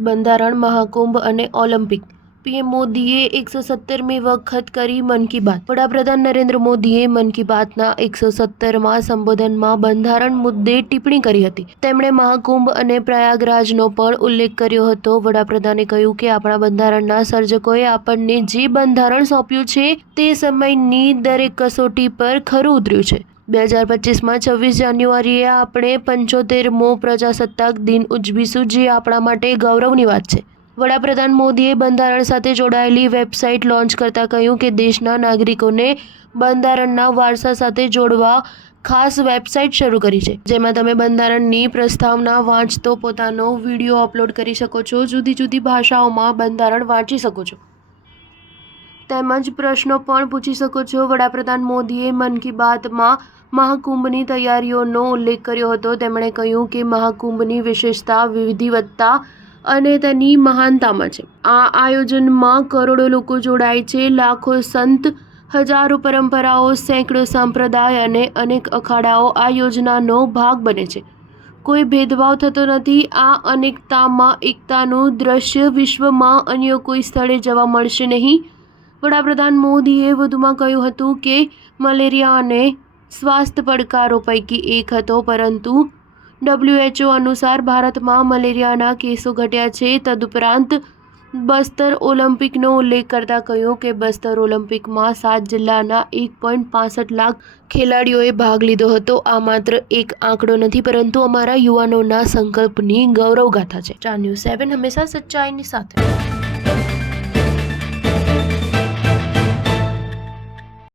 બંધારણ, મહાકુંભ અને Olympic. PM મોદીએ 117મી વખત કરી મન કી બાત. વડાપ્રધાન નરેન્દ્ર મોદીએ મન કી બાતના 117મા સંબોધનમાં બંધારણ મુદ્દે ટિપ્પણી કરી હતી. તેમણે મહાકુંભ અને પ્રયાગરાજનો પણ ઉલ્લેખ કર્યો હતો. વડાપ્રધાને કહ્યું કે આપણા બંધારણના સર્જકોએ આપણને જે બંધારણ સોંપ્યું છે તે સમયની દરેક કસોટી પર ખરું ઉતર્યું છે. 2025માં 26 જાન્યુઆરીએ આપણે 75મો પ્રજાસત્તાક દિન ઉજવીશું, જે આપણા માટે ગૌરવની વાત છે. વડાપ્રધાન મોદીએ બંધારણ સાથે જોડાયેલી વેબસાઇટ લોન્ચ કરતા કહ્યું કે દેશના નાગરિકોને બંધારણના વારસા સાથે જોડવા ખાસ વેબસાઇટ શરૂ કરી છે, જેમાં તમે બંધારણની પ્રસ્તાવના વાંચતો પોતાનો વિડીયો અપલોડ કરી શકો છો. જુદી જુદી ભાષાઓમાં બંધારણ વાંચી શકો છો તેમજ પ્રશ્નો પણ પૂછી શકો છો. વડાપ્રધાન મોદીએ મન કી બાતમાં મહાકુંભની તૈયારીઓનો ઉલ્લેખ કર્યો હતો. તેમણે કહ્યું કે મહાકુંભની વિશેષતા વિવિધતા અને તેની મહાનતામાં છે. આ આયોજનમાં કરોડો લોકો જોડાય છે. લાખો સંત, હજારો પરંપરાઓ, સેંકડો સંપ્રદાય અને અનેક અખાડાઓ આ યોજનાનો ભાગ બને છે. કોઈ ભેદભાવ થતો નથી. આ અનેકતામાં એકતાનું દ્રશ્ય વિશ્વમાં અન્ય કોઈ સ્થળે જોવા મળશે નહીં. વડાપ્રધાન મોદીએ વધુમાં કહ્યું હતું કે મલેરિયા અને સ્વાસ્થ્ય પડકારો પૈકી એક હતો, પરંતુ WHO અનુસાર ભારતમાં મલેરિયાના કેસો ઘટ્યા છે. તદુપરાંત બસ્તર ઓલિમ્પિકનો ઉલ્લેખ કરતા કહ્યું કે બસ્તર ઓલિમ્પિકમાં 7 જિલ્લાના 1.65 લાખ ખેલાડીઓએ ભાગ લીધો હતો. આ માત્ર એક આંકડો નથી, પરંતુ અમારા યુવાનોના સંકલ્પની ગૌરવગાથા છે. સ્ટાર ન્યૂઝ 7 હંમેશા સચ્ચાઈની સાથે.